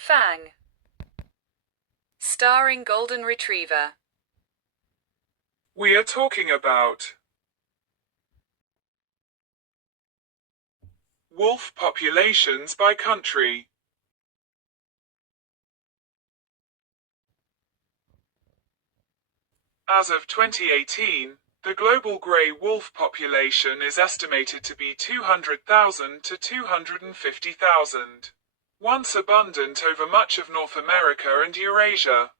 Fang. Starring Golden Retriever. We are talking about wolf populations by country. As of 2018, the global grey wolf population is estimated to be 200,000 to 250,000. Once abundant over much of North America and Eurasia.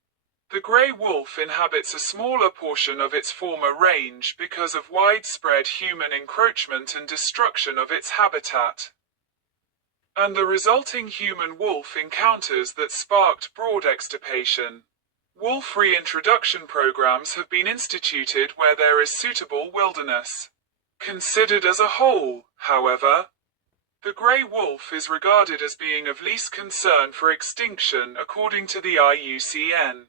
The grey wolf inhabits a smaller portion of its former range because of widespread human encroachment and destruction of its habitat, and the resulting human-wolf encounters that sparked broad extirpation. Wolf reintroduction programs have been instituted where there is suitable wilderness. Considered as a whole, however, the grey wolf is regarded as being of least concern for extinction according to the IUCN.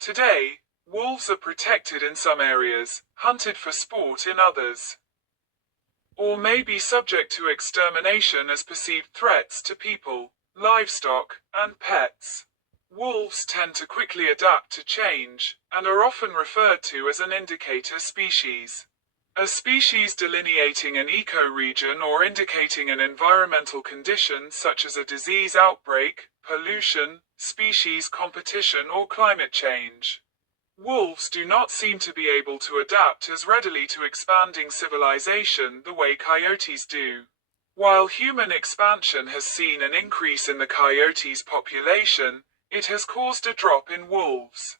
Today, wolves are protected in some areas, hunted for sport in others, or may be subject to extermination as perceived threats to people, livestock, and pets. Wolves tend to quickly adapt to change, and are often referred to as an indicator species. A species delineating an ecoregion or indicating an environmental condition such as a disease outbreak, pollution, species competition or climate change. Wolves do not seem to be able to adapt as readily to expanding civilization the way coyotes do. While human expansion has seen an increase in the coyote's population, it has caused a drop in wolves.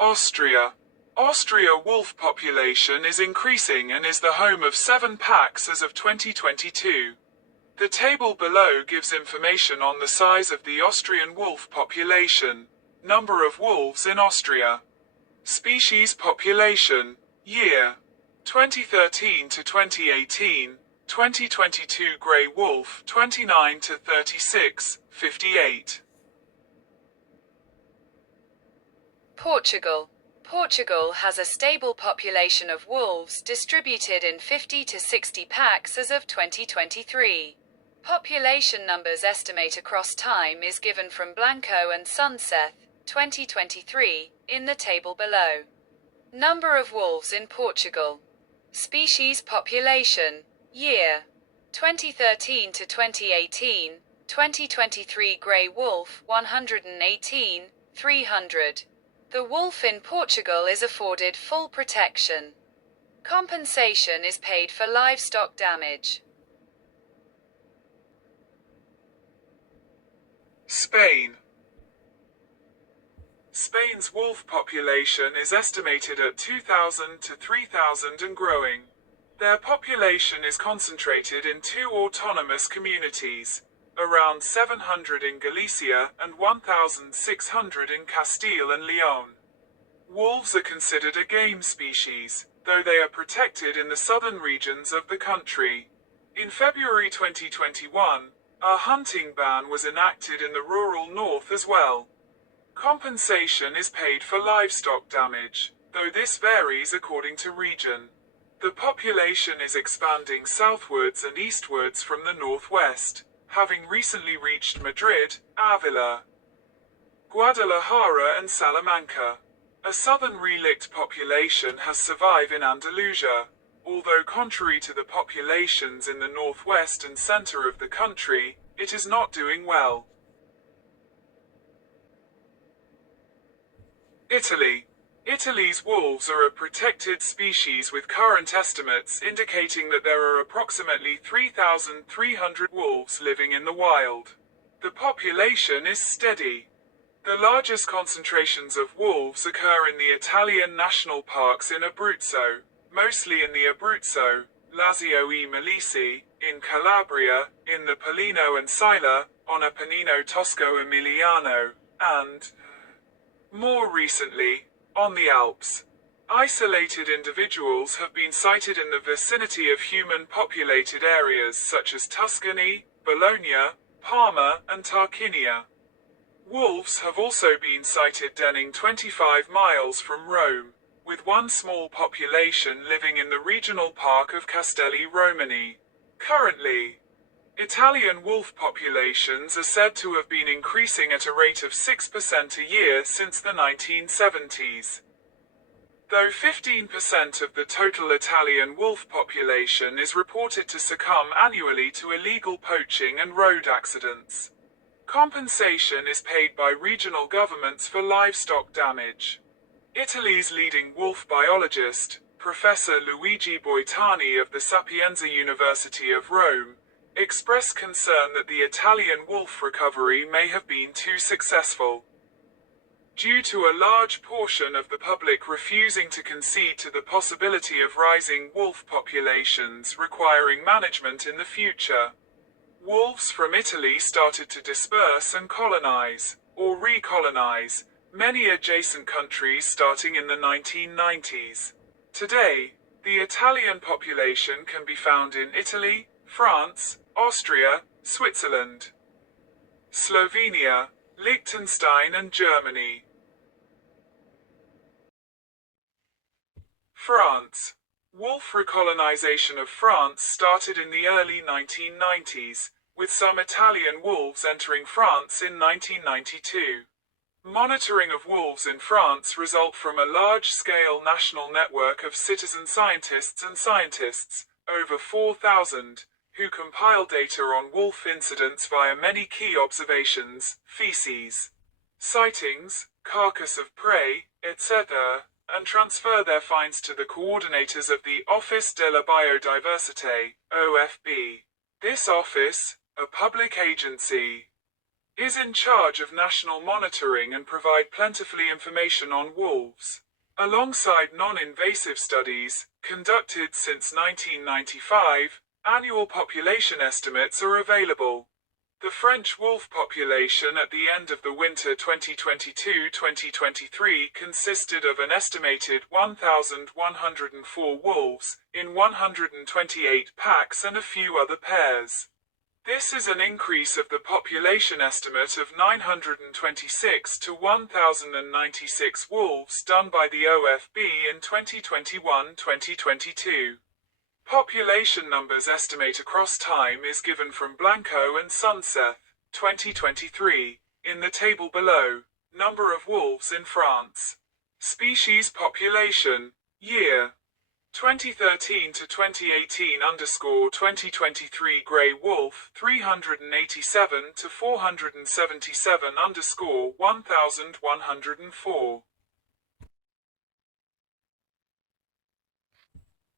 Austria. Austria wolf population is increasing and is the home of 7 packs as of 2022. The table below gives information on the size of the Austrian wolf population, number of wolves in Austria, species population, year, 2013 to 2018, 2022 grey wolf 29 to 36, 58. Portugal. Portugal has a stable population of wolves distributed in 50 to 60 packs as of 2023. Population numbers estimate across time is given from Blanco and Sunseth, 2023, in the table below. Number of wolves in Portugal. Species population, year, 2013 to 2018, 2023 grey wolf 118, 300. The wolf in Portugal is afforded full protection. Compensation is paid for livestock damage. Spain. Spain's wolf population is estimated at 2,000 to 3,000 and growing. Their population is concentrated in 2 autonomous communities, around 700 in Galicia and 1,600 in Castile and Leon. Wolves are considered a game species, though they are protected in the southern regions of the country. In February 2021, a hunting ban was enacted in the rural north as well. Compensation is paid for livestock damage, though this varies according to region. The population is expanding southwards and eastwards from the northwest, having recently reached Madrid, Avila, Guadalajara and Salamanca. A southern relict population has survived in Andalusia, although contrary to the populations in the northwest and center of the country, it is not doing well. Italy. Italy's wolves are a protected species with current estimates indicating that there are approximately 3,300 wolves living in the wild. The population is steady. The largest concentrations of wolves occur in the Italian national parks in Abruzzo, mostly in the Abruzzo, Lazio e Molise, in Calabria, in the Pollino and Sila, on Apennino Tosco-Emiliano, and, more recently, on the Alps. Isolated individuals have been sighted in the vicinity of human-populated areas such as Tuscany, Bologna, Parma, and Tarquinia. Wolves have also been sighted denning 25 miles from Rome, with one small population living in the regional park of Castelli Romani. Currently, Italian wolf populations are said to have been increasing at a rate of 6% a year since the 1970s. Though 15% of the total Italian wolf population is reported to succumb annually to illegal poaching and road accidents. Compensation is paid by regional governments for livestock damage. Italy's leading wolf biologist, Professor Luigi Boitani of the Sapienza University of Rome, expressed concern that the Italian wolf recovery may have been too successful, due to a large portion of the public refusing to concede to the possibility of rising wolf populations requiring management in the future. Wolves from Italy started to disperse and colonize, or recolonize, many adjacent countries starting in the 1990s. Today, the Italian population can be found in Italy, France, Austria, Switzerland, Slovenia, Liechtenstein and Germany. France. Wolf recolonization of France started in the early 1990s, with some Italian wolves entering France in 1992. Monitoring of wolves in France result from a large-scale national network of citizen scientists and scientists, over 4,000, who compile data on wolf incidents via many key observations, feces, sightings, carcass of prey, etc., and transfer their finds to the coordinators of the Office de la Biodiversité, OFB. This office, a public agency, is in charge of national monitoring and provide plentifully information on wolves. Alongside non-invasive studies, conducted since 1995, annual population estimates are available. The French wolf population at the end of the winter 2022-2023 consisted of an estimated 1,104 wolves, in 128 packs and a few other pairs. This is an increase of the population estimate of 926 to 1,096 wolves done by the OFB in 2021-2022. Population numbers estimate across time is given from Blanco and Sunseth, 2023, in the table below. Number of wolves in France. Species population, year 2013 to 2018 _2023 Grey Wolf 387 to 477 _1104.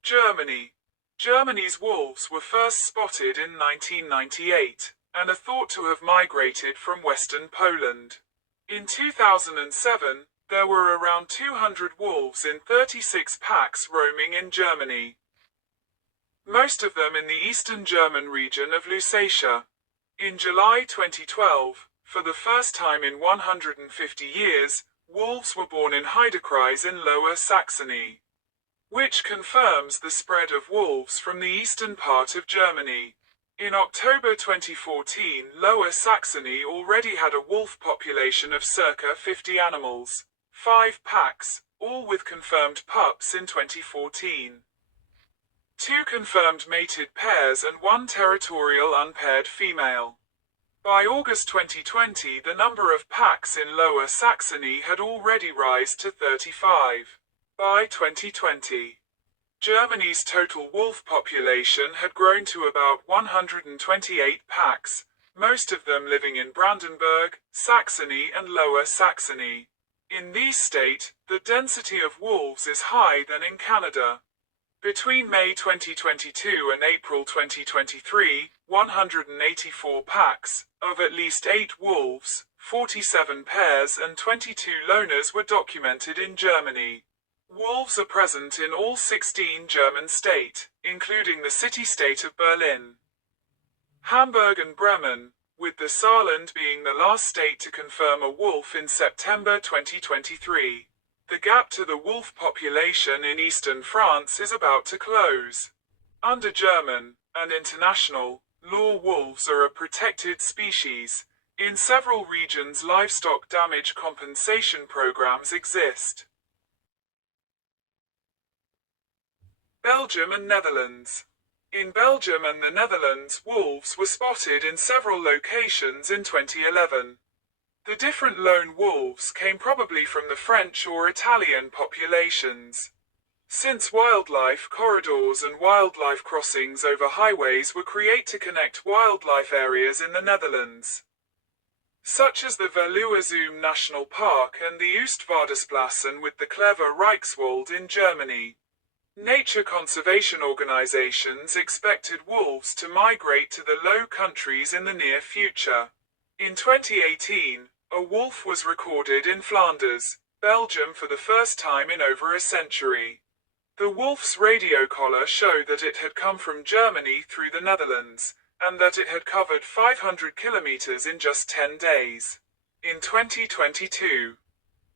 Germany. Germany's wolves were first spotted in 1998, and are thought to have migrated from western Poland. In 2007, there were around 200 wolves in 36 packs roaming in Germany. Most of them in the eastern German region of Lusatia. In July 2012, for the first time in 150 years, wolves were born in Heidekreis in Lower Saxony, which confirms the spread of wolves from the eastern part of Germany. In October 2014, Lower Saxony already had a wolf population of circa 50 animals, 5 packs, all with confirmed pups in 2014. 2 confirmed mated pairs and 1 territorial unpaired female. By August 2020, the number of packs in Lower Saxony had already risen to 35. By 2020, Germany's total wolf population had grown to about 128 packs, most of them living in Brandenburg, Saxony and Lower Saxony. In these states, the density of wolves is higher than in Canada. Between May 2022 and April 2023, 184 packs, of at least 8 wolves, 47 pairs and 22 loners were documented in Germany. Wolves are present in all 16 German states, including the city-state of Berlin, Hamburg and Bremen, with the Saarland being the last state to confirm a wolf in September 2023. The gap to the wolf population in eastern France is about to close. Under German and international law, wolves are a protected species. In several regions, livestock damage compensation programs exist. Belgium and Netherlands. In Belgium and the Netherlands, wolves were spotted in several locations in 2011. The different lone wolves came probably from the French or Italian populations. Since wildlife corridors and wildlife crossings over highways were created to connect wildlife areas in the Netherlands, such as the Veluwezoom National Park and the Oostvaardersplassen with the Clever Reichswald in Germany. Nature conservation organizations expected wolves to migrate to the Low Countries in the near future. In 2018, a wolf was recorded in Flanders, Belgium for the first time in over a century. The wolf's radio collar showed that it had come from Germany through the Netherlands, and that it had covered 500 kilometers in just 10 days. In 2022,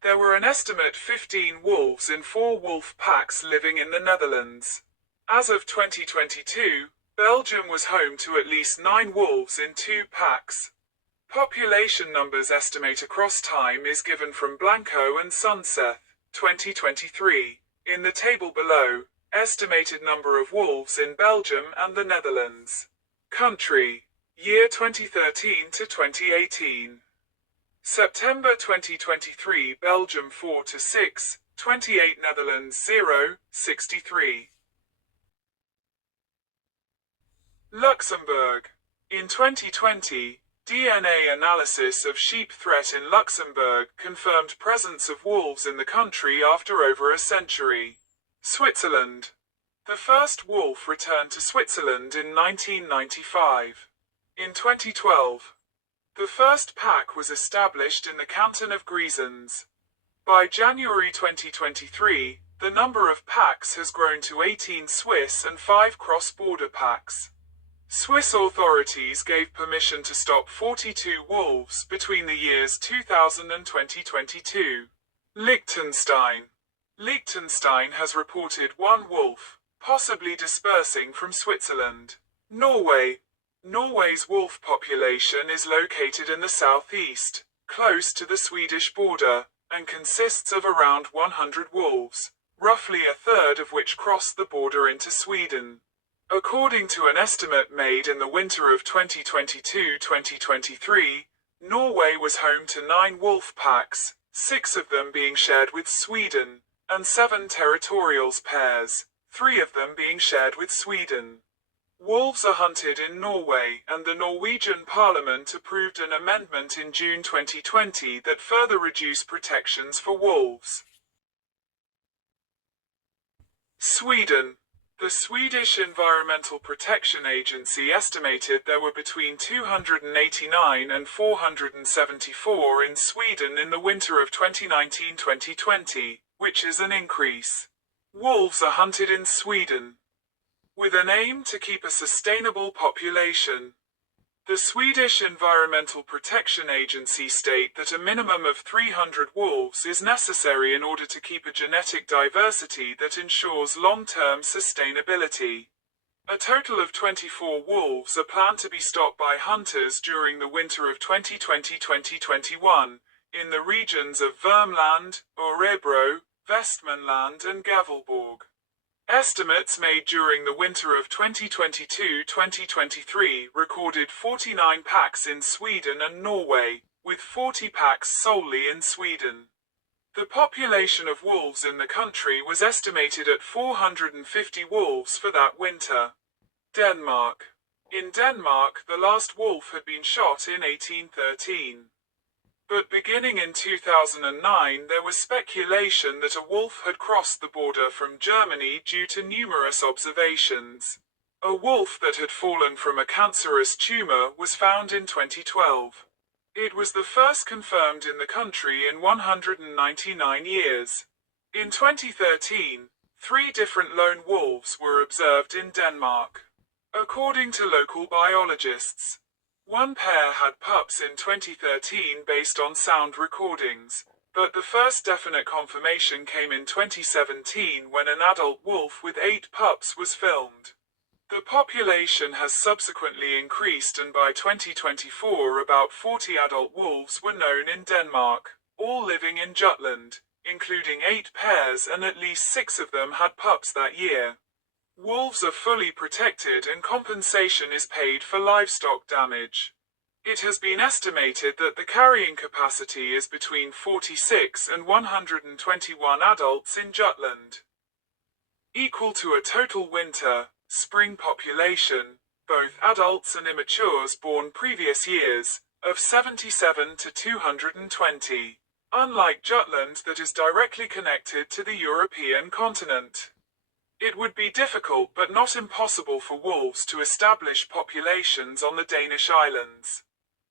there were an estimate 15 wolves in 4 wolf packs living in the Netherlands. As of 2022, Belgium was home to at least 9 wolves in 2 packs. Population numbers estimate across time is given from Blanco and Sunseth, 2023. In the table below, estimated number of wolves in Belgium and the Netherlands. Country, year 2013 to 2018. September 2023 Belgium 4 to 6, 28 Netherlands 0, 63. Luxembourg. In 2020, DNA analysis of sheep threat in Luxembourg confirmed presence of wolves in the country after over a century. Switzerland. The first wolf returned to Switzerland in 1995. In 2012, the first pack was established in the canton of Grisons. By January 2023, the number of packs has grown to 18 Swiss and 5 cross-border packs. Swiss authorities gave permission to stop 42 wolves between the years 2000 and 2022. Liechtenstein. Liechtenstein has reported 1 wolf, possibly dispersing from Switzerland. Norway. Norway's wolf population is located in the southeast, close to the Swedish border, and consists of around 100 wolves, roughly a third of which cross the border into Sweden. According to an estimate made in the winter of 2022-2023, Norway was home to 9 wolf packs, 6 of them being shared with Sweden, and 7 territorials pairs, 3 of them being shared with Sweden. Wolves are hunted in Norway, and the Norwegian Parliament approved an amendment in June 2020 that further reduced protections for wolves. Sweden. The Swedish Environmental Protection Agency estimated there were between 289 and 474 in Sweden in the winter of 2019-2020, which is an increase. Wolves are hunted in Sweden with an aim to keep a sustainable population. The Swedish Environmental Protection Agency state that a minimum of 300 wolves is necessary in order to keep a genetic diversity that ensures long-term sustainability. A total of 24 wolves are planned to be stopped by hunters during the winter of 2020-2021, in the regions of Värmland, Örebro, Västmanland and Gävleborg. Estimates made during the winter of 2022-2023 recorded 49 packs in Sweden and Norway, with 40 packs solely in Sweden. The population of wolves in the country was estimated at 450 wolves for that winter. Denmark. In Denmark, the last wolf had been shot in 1813. But beginning in 2009 there was speculation that a wolf had crossed the border from Germany due to numerous observations. A wolf that had fallen from a cancerous tumor was found in 2012. It was the first confirmed in the country in 199 years. In 2013, 3 different lone wolves were observed in Denmark. According to local biologists, 1 pair had pups in 2013 based on sound recordings, but the first definite confirmation came in 2017 when an adult wolf with 8 pups was filmed. The population has subsequently increased, and by 2024 about 40 adult wolves were known in Denmark, all living in Jutland, including 8 pairs, and at least 6 of them had pups that year. Wolves are fully protected and compensation is paid for livestock damage. It has been estimated that the carrying capacity is between 46 and 121 adults in Jutland, equal to a total winter, spring population, both adults and immatures born previous years, of 77 to 220. Unlike Jutland that is directly connected to the European continent. It would be difficult but not impossible for wolves to establish populations on the Danish islands.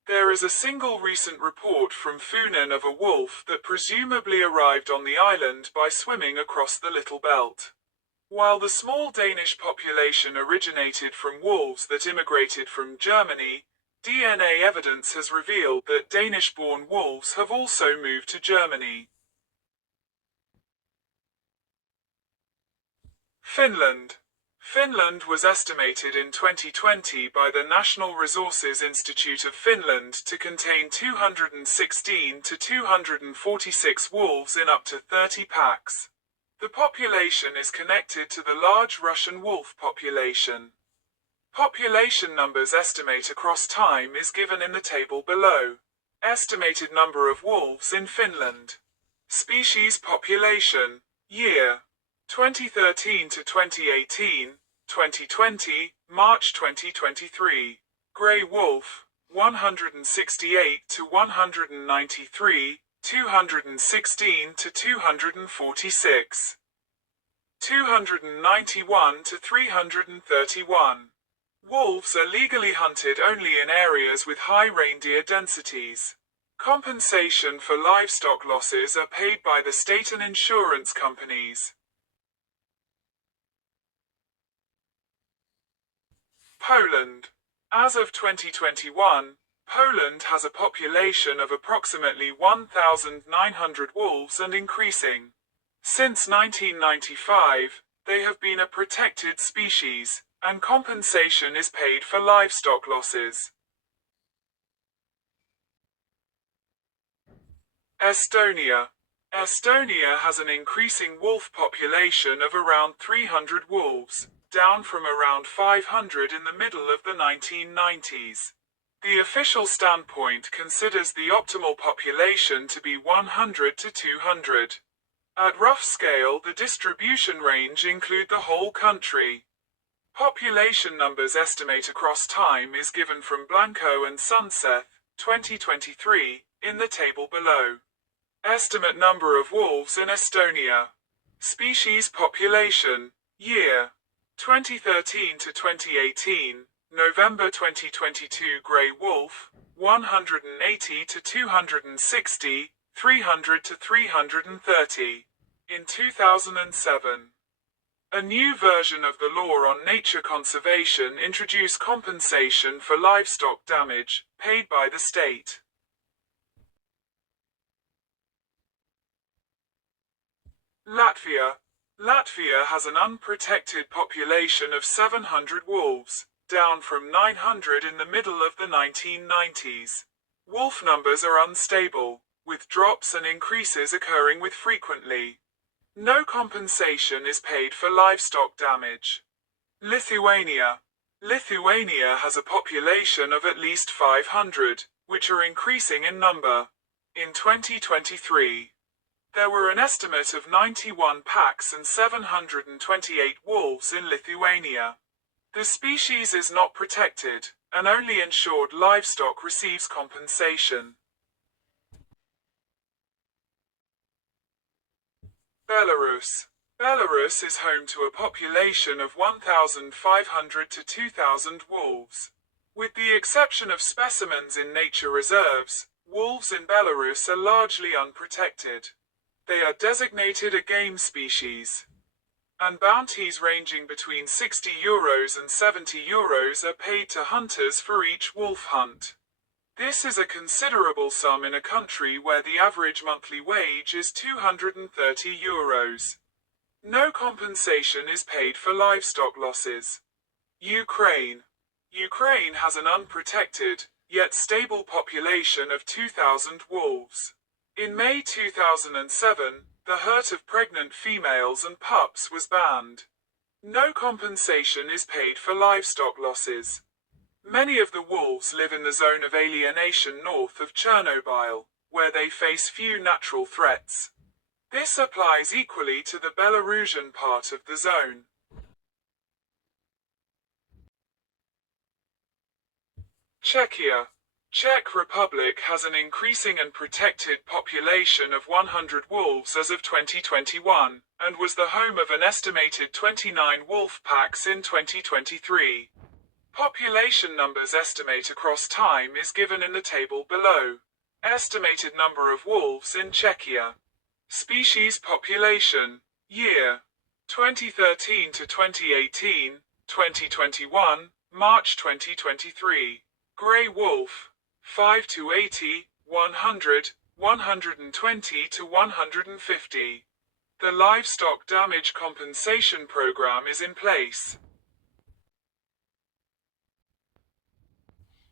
There is a single recent report from Funen of a wolf that presumably arrived on the island by swimming across the Little Belt. While the small Danish population originated from wolves that immigrated from Germany, DNA evidence has revealed that Danish-born wolves have also moved to Germany. Finland. Finland was estimated in 2020 by the National Resources Institute of Finland to contain 216 to 246 wolves in up to 30 packs. The population is connected to the large Russian wolf population. Population numbers estimate across time is given in the table below. Estimated number of wolves in Finland. Species population. Year. 2013 to 2018, 2020, March 2023. Grey wolf, 168 to 193, 216 to 246. 291 to 331. Wolves are legally hunted only in areas with high reindeer densities. Compensation for livestock losses are paid by the state and insurance companies. Poland. As of 2021, Poland has a population of approximately 1,900 wolves and increasing. Since 1995, they have been a protected species, and compensation is paid for livestock losses. Estonia. Estonia has an increasing wolf population of around 300 wolves, down from around 500 in the middle of the 1990s. The official standpoint considers the optimal population to be 100 to 200. At rough scale, the distribution range include the whole country. Population numbers estimate across time is given from Blanco and Sunseth, 2023, in the table below. Estimate number of wolves in Estonia. Species population. Year. 2013 to 2018, November 2022 Grey wolf, 180 to 260, 300 to 330. In 2007. A new version of the law on nature conservation introduced compensation for livestock damage, paid by the state. Latvia. Latvia has an unprotected population of 700 wolves, down from 900 in the middle of the 1990s. Wolf numbers are unstable, with drops and increases occurring with frequently. No compensation is paid for livestock damage. Lithuania. Lithuania has a population of at least 500, which are increasing in number. In 2023, there were an estimate of 91 packs and 728 wolves in Lithuania. The species is not protected, and only insured livestock receives compensation. Belarus. Belarus is home to a population of 1,500 to 2,000 wolves. With the exception of specimens in nature reserves, wolves in Belarus are largely unprotected. They are designated a game species, and bounties ranging between €60 and €70 are paid to hunters for each wolf hunt. This is a considerable sum in a country where the average monthly wage is €230. No compensation is paid for livestock losses. Ukraine. Ukraine has an unprotected, yet stable population of 2,000 wolves. In May 2007, the hurt of pregnant females and pups was banned. No compensation is paid for livestock losses. Many of the wolves live in the zone of alienation north of Chernobyl, where they face few natural threats. This applies equally to the Belarusian part of the zone. Czechia. Czech Republic has an increasing and protected population of 100 wolves as of 2021, and was the home of an estimated 29 wolf packs in 2023. Population numbers estimate across time is given in the table below. Estimated number of wolves in Czechia. Species population. Year. 2013 to 2018, 2021, March 2023. Grey wolf. 5 to 80, 100, 120 to 150. The livestock damage compensation program is in place.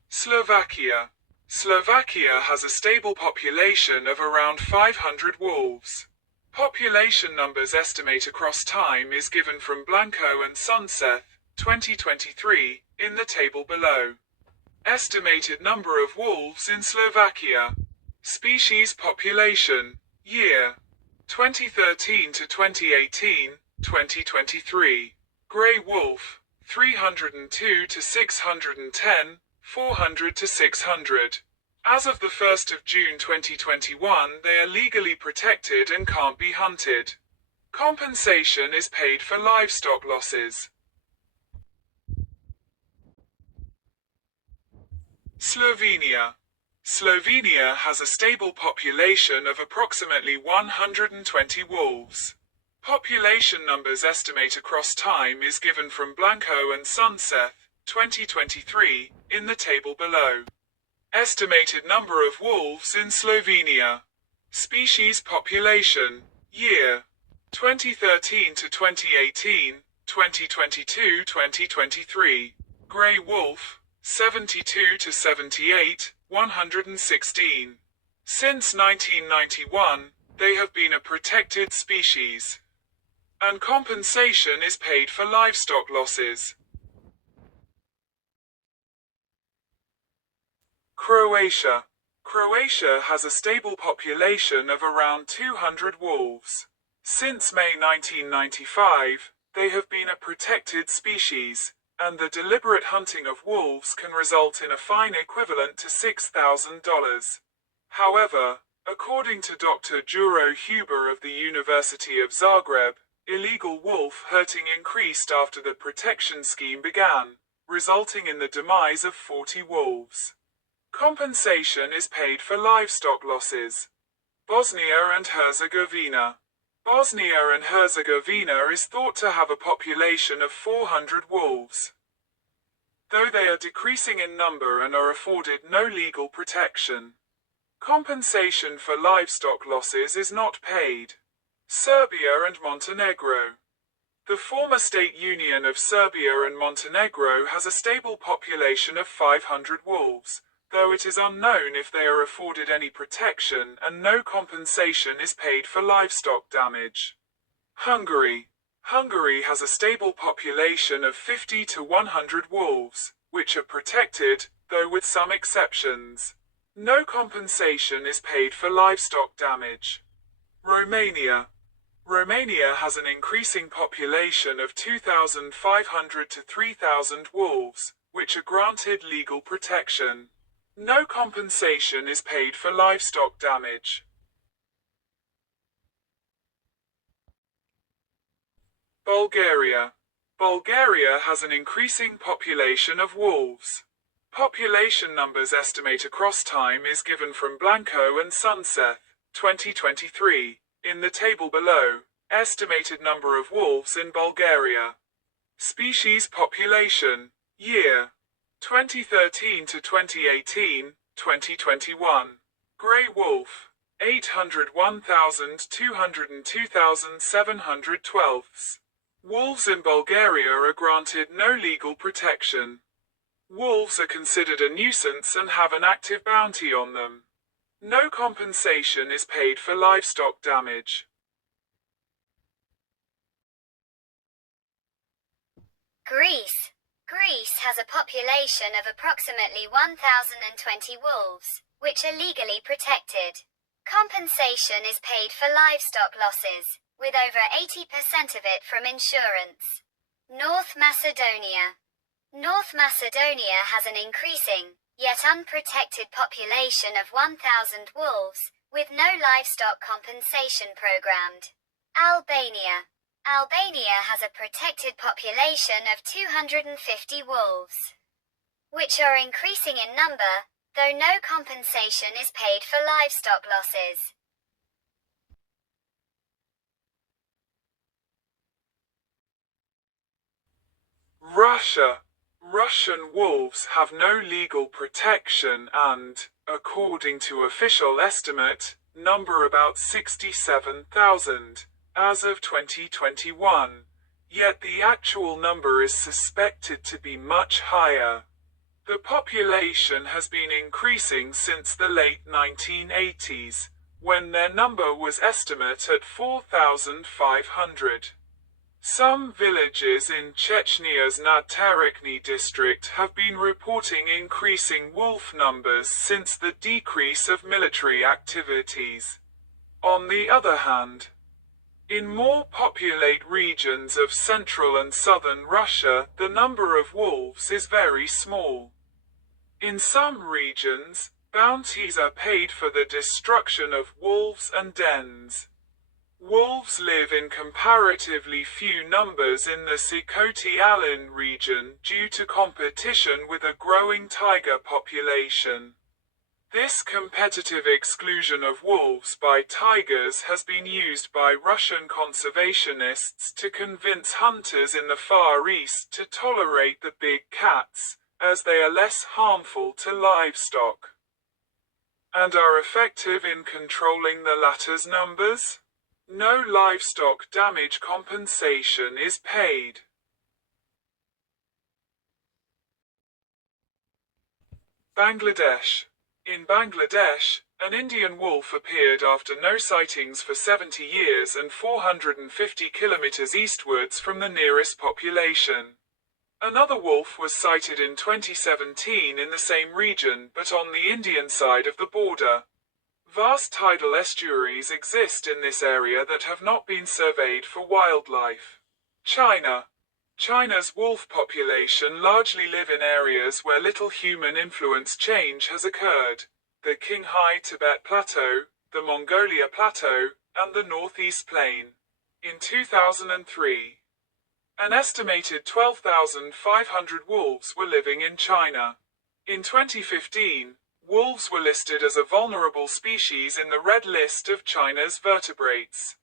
Slovakia. Slovakia has a stable population of around 500 wolves. Population numbers estimate across time is given from Blanco and Sunseth, 2023, in the table below. Estimated number of wolves in Slovakia. Species population. Year. 2013 to 2018, 2023. Grey wolf. 302 to 610, 400 to 600. As of the 1st of June 2021, they are legally protected and can't be hunted. Compensation is paid for livestock losses. Slovenia. Slovenia has a stable population of approximately 120 wolves. Population numbers estimate across time is given from Blanco and Sunseth, 2023, in the table below. Estimated number of wolves in Slovenia. Species population. Year. 2013 to 2018, 2022, 2023. Grey wolf. 72 to 78, 116. Since 1991, they have been a protected species. And compensation is paid for livestock losses. Croatia. Croatia has a stable population of around 200 wolves. Since May 1995, they have been a protected species, and the deliberate hunting of wolves can result in a fine equivalent to $6,000. However, according to Dr. Đuro Huber of the University of Zagreb, illegal wolf hurting increased after the protection scheme began, resulting in the demise of 40 wolves. Compensation is paid for livestock losses. Bosnia and Herzegovina. Bosnia and Herzegovina is thought to have a population of 400 wolves. Though they are decreasing in number and are afforded no legal protection. Compensation for livestock losses is not paid. Serbia and Montenegro. The former state union of Serbia and Montenegro has a stable population of 500 wolves, though it is unknown if they are afforded any protection and no compensation is paid for livestock damage. Hungary. Hungary has a stable population of 50 to 100 wolves, which are protected, though with some exceptions. No compensation is paid for livestock damage. Romania. Romania has an increasing population of 2,500 to 3,000 wolves, which are granted legal protection. No compensation is paid for livestock damage. Bulgaria. Bulgaria has an increasing population of wolves. Population numbers estimate across time is given from Blanco and Sunseth, 2023, in the table below. Estimated number of wolves in Bulgaria. Species population. Year. 2013 to 2018, 2021. Grey wolf. 801,000 202,712. Wolves in Bulgaria are granted no legal protection. Wolves are considered a nuisance and have an active bounty on them. No compensation is paid for livestock damage. Greece. Greece has a population of approximately 1,020 wolves, which are legally protected. Compensation is paid for livestock losses, with over 80% of it from insurance. North Macedonia. North Macedonia has an increasing, yet unprotected population of 1,000 wolves, with no livestock compensation programmed. Albania. Albania has a protected population of 250 wolves, which are increasing in number, though no compensation is paid for livestock losses. Russia. Russian wolves have no legal protection and, according to official estimate, number about 67,000 as of 2021, yet the actual number is suspected to be much higher. The population has been increasing since the late 1980s, when their number was estimated at 4,500. Some villages in Chechny's Nadtarekny district have been reporting increasing wolf numbers since the decrease of military activities. On the other hand, in more populate regions of central and southern Russia, the number of wolves is very small. In some regions, bounties are paid for the destruction of wolves and dens. Wolves live in comparatively few numbers in the Sikhote-Alin region due to competition with a growing tiger population. This competitive exclusion of wolves by tigers has been used by Russian conservationists to convince hunters in the Far East to tolerate the big cats, as they are less harmful to livestock, and are effective in controlling the latter's numbers. No livestock damage compensation is paid. Bangladesh. In Bangladesh, an Indian wolf appeared after no sightings for 70 years and 450 kilometers eastwards from the nearest population. Another wolf was sighted in 2017 in the same region but on the Indian side of the border. Vast tidal estuaries exist in this area that have not been surveyed for wildlife. China. China's wolf population largely live in areas where little human influence change has occurred. The Qinghai Tibet Plateau, the Mongolia Plateau, and the Northeast Plain. In 2003, an estimated 12,500 wolves were living in China. In 2015, wolves were listed as a vulnerable species in the Red List of China's vertebrates,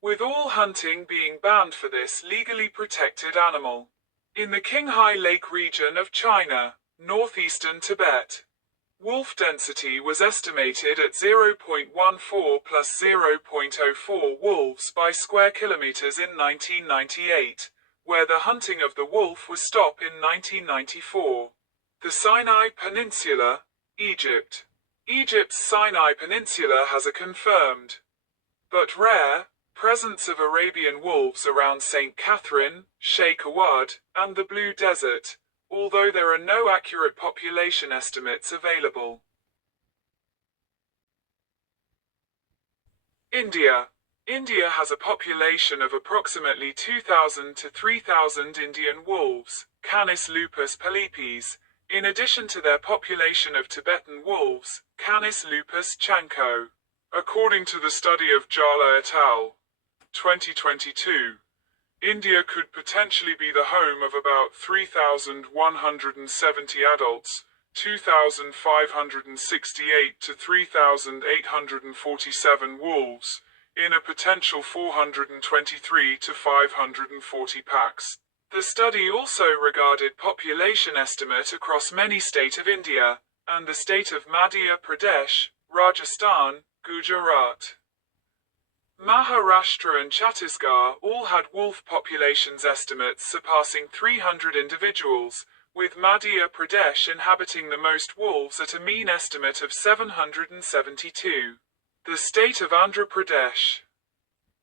with all hunting being banned for this legally protected animal. In the Qinghai Lake region of China, northeastern Tibet, wolf density was estimated at 0.14 plus 0.04 wolves by square kilometers in 1998, where the hunting of the wolf was stopped in 1994. The Sinai Peninsula, Egypt. Egypt's Sinai Peninsula has a confirmed, but rare, presence of Arabian wolves around St. Catherine, Sheikh Awad, and the Blue Desert, although there are no accurate population estimates available. India. India has a population of approximately 2,000 to 3,000 Indian wolves, Canis lupus pallipes, in addition to their population of Tibetan wolves, Canis lupus chanco. According to the study of Jala et al., 2022, India could potentially be the home of about 3,170 adults, 2,568 to 3,847 wolves, in a potential 423 to 540 packs. The study also regarded population estimate across many states of India, and the state of Madhya Pradesh, Rajasthan, Gujarat, Maharashtra and Chhattisgarh all had wolf populations estimates surpassing 300 individuals, with Madhya Pradesh inhabiting the most wolves at a mean estimate of 772. The state of Andhra Pradesh,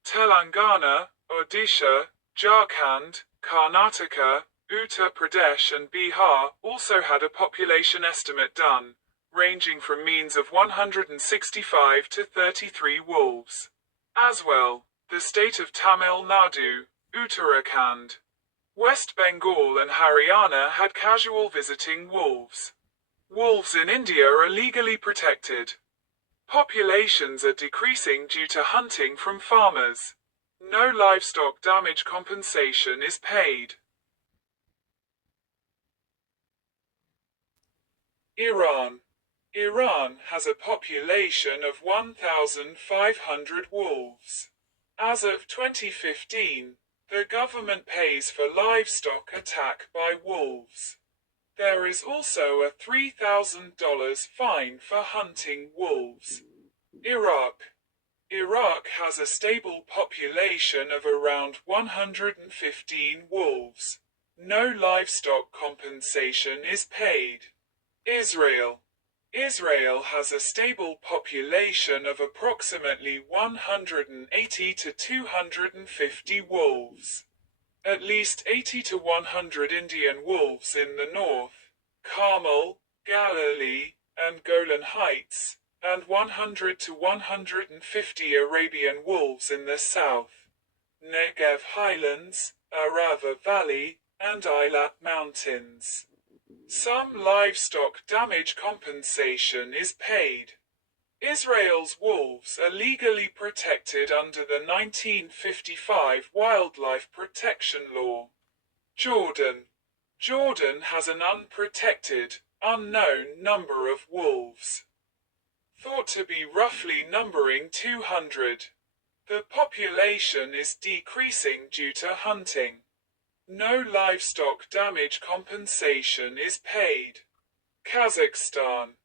Telangana, Odisha, Jharkhand, Karnataka, Uttar Pradesh and Bihar also had a population estimate done, ranging from means of 165 to 33 wolves. As well, the state of Tamil Nadu, Uttarakhand, West Bengal and Haryana had casual visiting wolves. Wolves in India are legally protected. Populations are decreasing due to hunting from farmers. No livestock damage compensation is paid. Iran. Iran has a population of 1,500 wolves. As of 2015, the government pays for livestock attack by wolves. There is also a $3,000 fine for hunting wolves. Iraq. Iraq has a stable population of around 115 wolves. No livestock compensation is paid. Israel. Israel has a stable population of approximately 180 to 250 wolves. At least 80 to 100 Indian wolves in the north, Carmel, Galilee, and Golan Heights, and 100 to 150 Arabian wolves in the south, Negev Highlands, Arava Valley, and Eilat Mountains. Some livestock damage compensation is paid. Israel's wolves are legally protected under the 1955 Wildlife Protection Law. Jordan. Jordan has an unprotected, unknown number of wolves, thought to be roughly numbering 200. The population is decreasing due to hunting. No livestock damage compensation is paid. Kazakhstan.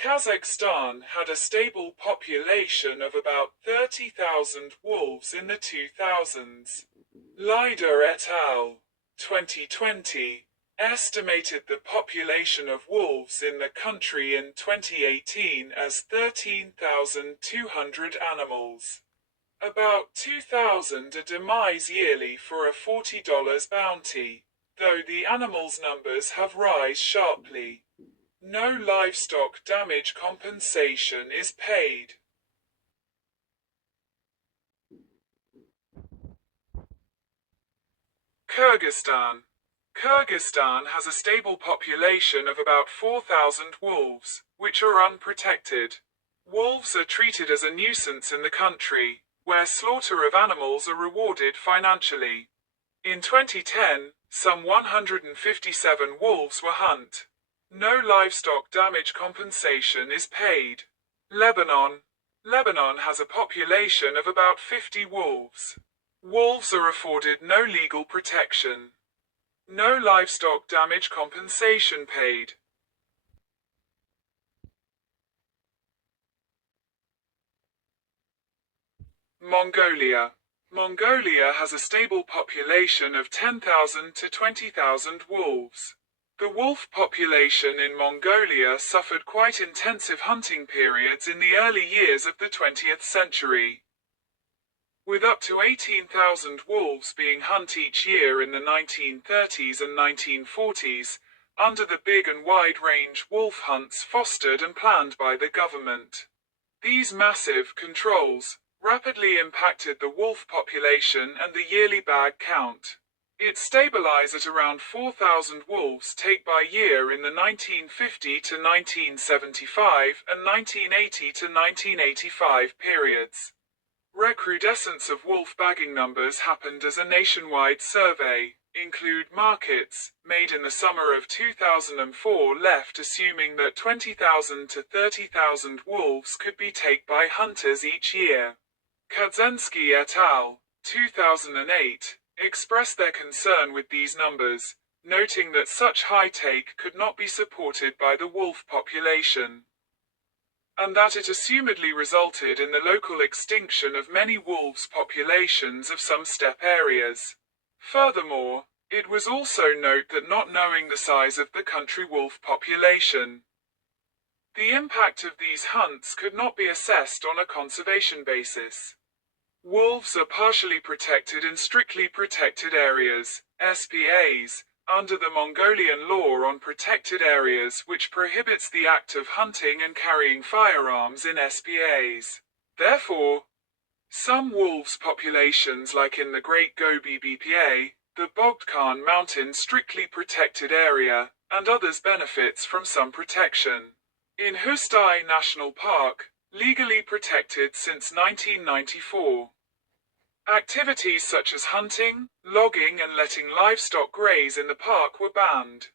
Kazakhstan had a stable population of about 30,000 wolves in the 2000s. Leider et al. 2020 estimated the population of wolves in the country in 2018 as 13,200 animals. About 2,000 are demise yearly for a $40 bounty, though the animals' numbers have rise sharply. No livestock damage compensation is paid. Kyrgyzstan. Kyrgyzstan has a stable population of about 4,000 wolves, which are unprotected. Wolves are treated as a nuisance in the country, where slaughter of animals are rewarded financially. In 2010, some 157 wolves were hunted. No livestock damage compensation is paid. Lebanon. Lebanon has a population of about 50 wolves. Wolves are afforded no legal protection. No livestock damage compensation paid. Mongolia. Mongolia has a stable population of 10,000 to 20,000 wolves. The wolf population in Mongolia suffered quite intensive hunting periods in the early years of the 20th century, with up to 18,000 wolves being hunted each year in the 1930s and 1940s, under the big and wide-range wolf hunts fostered and planned by the government. These massive controls rapidly impacted the wolf population and the yearly bag count. It stabilized at around 4,000 wolves take by year in the 1950 to 1975 and 1980 to 1985 periods. Recrudescence of wolf bagging numbers happened as a nationwide survey, include markets, made in the summer of 2004 left assuming that 20,000 to 30,000 wolves could be taken by hunters each year. Kadzensky et al. 2008 expressed their concern with these numbers, noting that such high take could not be supported by the wolf population, and that it assumedly resulted in the local extinction of many wolves' populations of some steppe areas. Furthermore, it was also noted that not knowing the size of the country wolf population, the impact of these hunts could not be assessed on a conservation basis. Wolves are partially protected in strictly protected areas, SPAs, under the Mongolian law on protected areas which prohibits the act of hunting and carrying firearms in SPAs. Therefore, some wolves populations like in the Great Gobi BPA, the Bogd Mountain strictly protected area, and others benefits from some protection. In Hustai National Park, legally protected since 1994. Activities such as hunting, logging and letting livestock graze in the park were banned.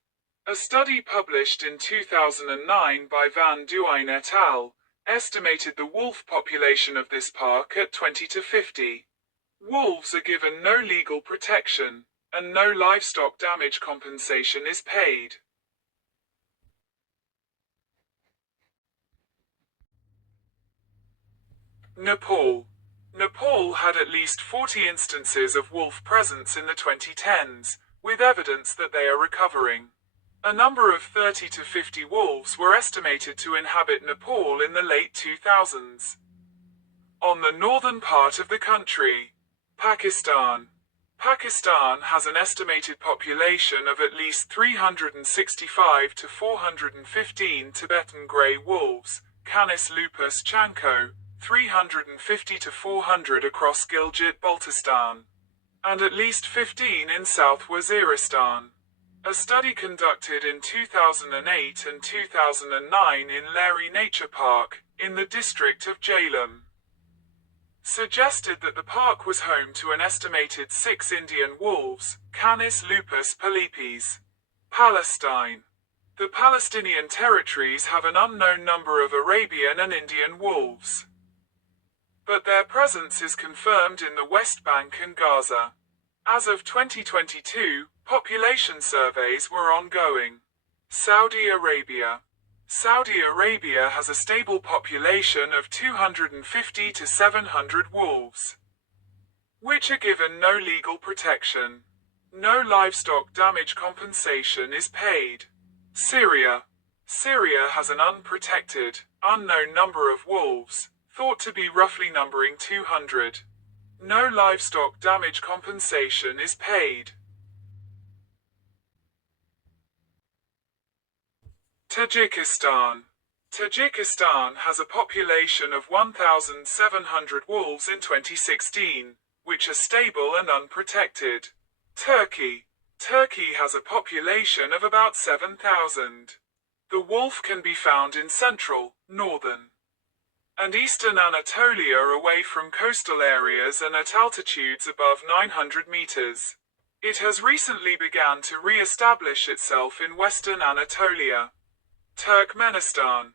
A study published in 2009 by Van Duyn et al. Estimated the wolf population of this park at 20 to 50. Wolves are given no legal protection, and no livestock damage compensation is paid. Nepal. Nepal had at least 40 instances of wolf presence in the 2010s, with evidence that they are recovering. A number of 30 to 50 wolves were estimated to inhabit Nepal in the late 2000s. On the northern part of the country, Pakistan. Pakistan has an estimated population of at least 365 to 415 Tibetan grey wolves, Canis lupus chanko, 350 to 400 across Gilgit-Baltistan, and at least 15 in South Waziristan. A study conducted in 2008 and 2009 in Lehri Nature Park, in the district of Jhelum, suggested that the park was home to an estimated 6 Indian wolves, Canis lupus palipes. Palestine. The Palestinian territories have an unknown number of Arabian and Indian wolves, but their presence is confirmed in the West Bank and Gaza. As of 2022, population surveys were ongoing. Saudi Arabia. Saudi Arabia has a stable population of 250 to 700 wolves, which are given no legal protection. No livestock damage compensation is paid. Syria. Syria has an unprotected, unknown number of wolves, thought to be roughly numbering 200. No livestock damage compensation is paid. Tajikistan. Tajikistan has a population of 1,700 wolves in 2016, which are stable and unprotected. Turkey. Turkey has a population of about 7,000. The wolf can be found in central, northern, and eastern Anatolia away from coastal areas and at altitudes above 900 meters. It has recently begun to re-establish itself in western Anatolia. Turkmenistan.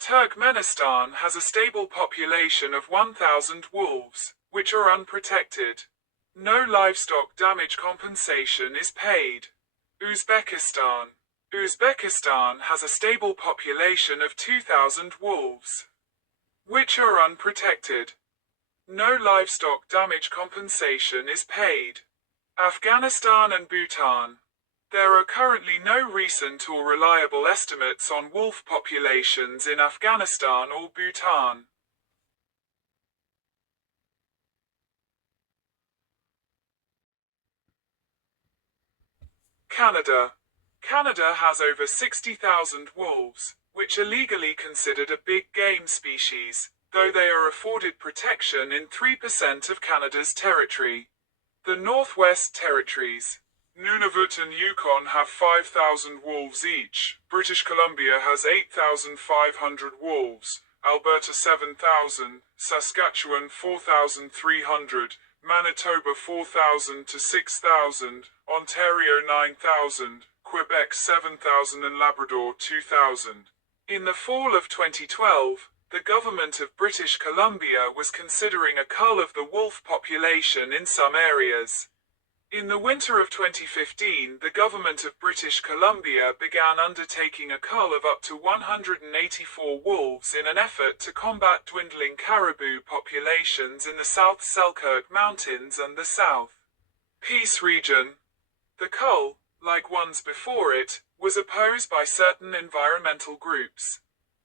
Turkmenistan has a stable population of 1,000 wolves, which are unprotected. No livestock damage compensation is paid. Uzbekistan. Uzbekistan has a stable population of 2,000 wolves, which are unprotected. No livestock damage compensation is paid. Afghanistan and Bhutan. There are currently no recent or reliable estimates on wolf populations in Afghanistan or Bhutan. Canada. Canada has over 60,000 wolves, which are legally considered a big game species, though they are afforded protection in 3% of Canada's territory. The Northwest Territories. Nunavut and Yukon have 5,000 wolves each. British Columbia has 8,500 wolves. Alberta 7,000. Saskatchewan 4,300. Manitoba 4,000 to 6,000. Ontario 9,000. Quebec 7,000 and Labrador 2,000. In the fall of 2012, the government of British Columbia was considering a cull of the wolf population in some areas. In the winter of 2015, the government of British Columbia began undertaking a cull of up to 184 wolves in an effort to combat dwindling caribou populations in the South Selkirk Mountains and the South Peace region. The cull, like ones before it, was opposed by certain environmental groups.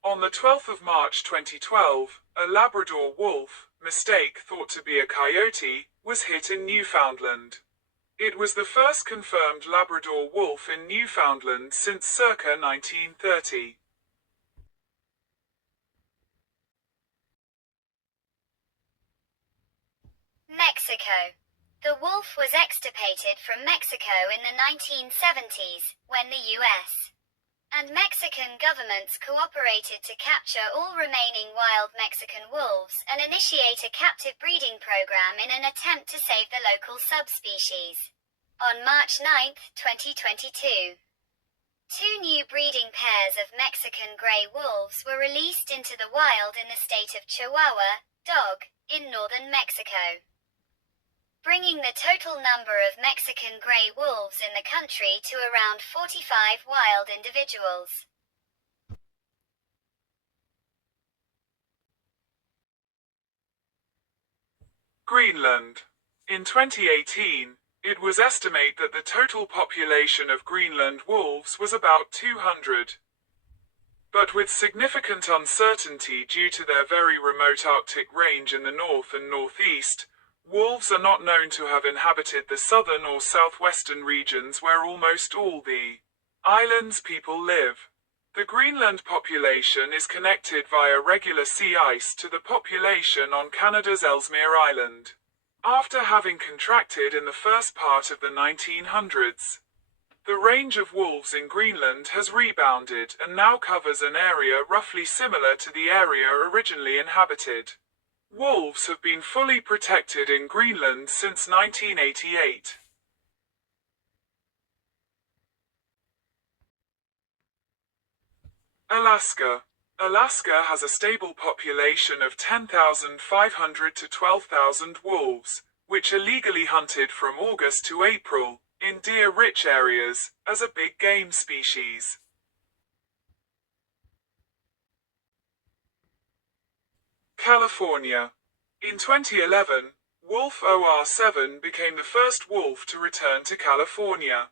On the 12th of March 2012, a Labrador wolf, mistake thought to be a coyote, was hit in Newfoundland. It was the first confirmed Labrador wolf in Newfoundland since circa 1930. Mexico. The wolf was extirpated from Mexico in the 1970s, when the US and Mexican governments cooperated to capture all remaining wild Mexican wolves and initiate a captive breeding program in an attempt to save the local subspecies. On March 9, 2022, two new breeding pairs of Mexican gray wolves were released into the wild in the state of Chihuahua, Dog, in northern Mexico, bringing the total number of Mexican gray wolves in the country to around 45 wild individuals. Greenland. In 2018, it was estimated that the total population of Greenland wolves was about 200. But with significant uncertainty due to their very remote Arctic range in the north and northeast, wolves are not known to have inhabited the southern or southwestern regions where almost all the island's people live. The Greenland population is connected via regular sea ice to the population on Canada's Ellesmere Island, after having contracted in the first part of the 1900s. The range of wolves in Greenland has rebounded and now covers an area roughly similar to the area originally inhabited. Wolves have been fully protected in Greenland since 1988. Alaska. Alaska has a stable population of 10,500 to 12,000 wolves, which are legally hunted from August to April, in deer-rich areas, as a big game species. California. In 2011, Wolf OR7 became the first wolf to return to California.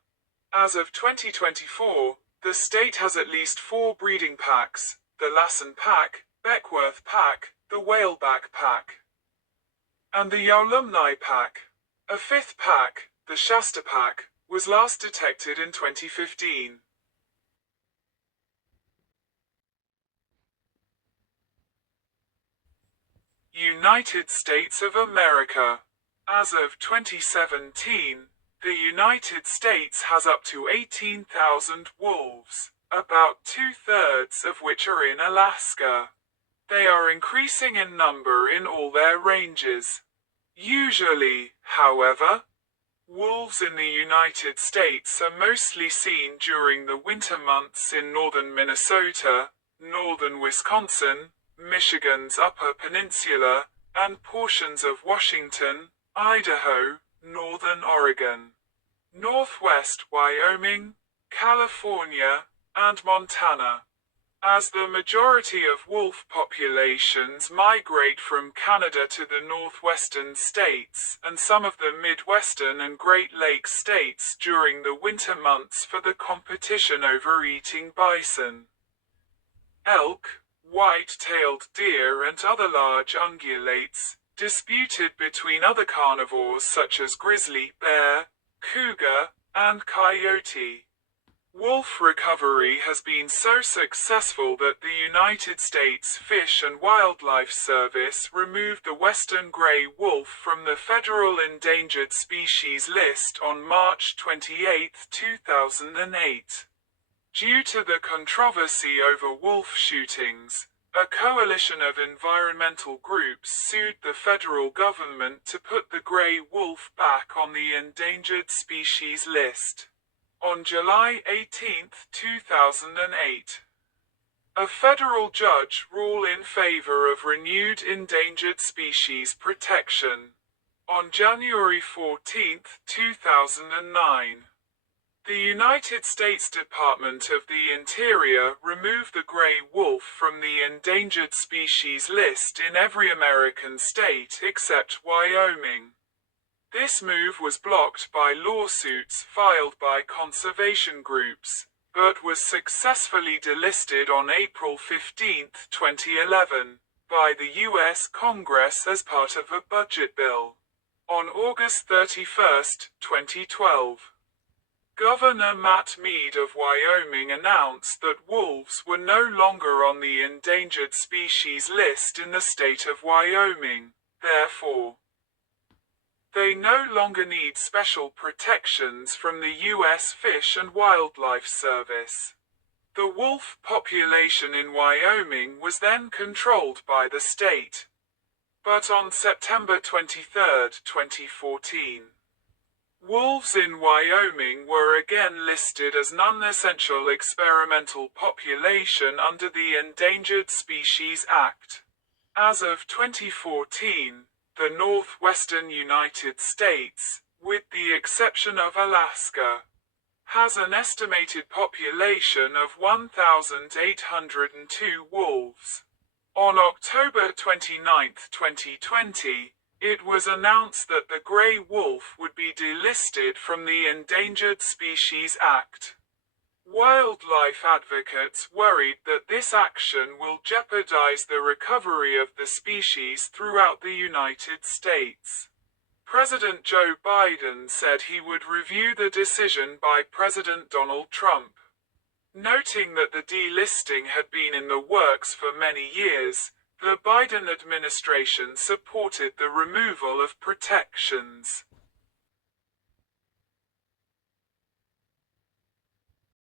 As of 2024, the state has at least 4 breeding packs: the Lassen Pack, Beckworth Pack, the Whaleback Pack, and the Yaulumni Pack. A 5th pack, the Shasta Pack, was last detected in 2015. United States of America. As of 2017, the United States has up to 18,000 wolves, about 2/3 of which are in Alaska. They are increasing in number in all their ranges. Usually, however, wolves in the United States are mostly seen during the winter months in northern Minnesota, northern Wisconsin, Michigan's Upper Peninsula, and portions of Washington, Idaho, northern Oregon, northwest Wyoming, California, and Montana. As the majority of wolf populations migrate from Canada to the northwestern states and some of the Midwestern and Great Lakes states during the winter months for the competition over eating bison, elk, white-tailed deer and other large ungulates, disputed between other carnivores such as grizzly bear, cougar, and coyote. Wolf recovery has been so successful that the United States Fish and Wildlife Service removed the western gray wolf from the federal endangered species list on March 28, 2008. Due to the controversy over wolf shootings, a coalition of environmental groups sued the federal government to put the gray wolf back on the endangered species list. On July 18, 2008, a federal judge ruled in favor of renewed endangered species protection. On January 14, 2009, the United States Department of the Interior removed the gray wolf from the endangered species list in every American state except Wyoming. This move was blocked by lawsuits filed by conservation groups, but was successfully delisted on April 15, 2011, by the U.S. Congress as part of a budget bill. On August 31, 2012, Governor Matt Mead of Wyoming announced that wolves were no longer on the endangered species list in the state of Wyoming. Therefore, they no longer need special protections from the U.S. Fish and Wildlife Service. The wolf population in Wyoming was then controlled by the state. But on September 23, 2014, wolves in Wyoming were again listed as non-essential experimental population under the Endangered Species Act. As of 2014, the northwestern United States, with the exception of Alaska, has an estimated population of 1,802 wolves. On October 29, 2020, it was announced that the gray wolf would be delisted from the Endangered Species Act. Wildlife advocates worried that this action will jeopardize the recovery of the species throughout the United States. President Joe Biden said he would review the decision by President Donald Trump. Noting that the delisting had been in the works for many years, the Biden administration supported the removal of protections.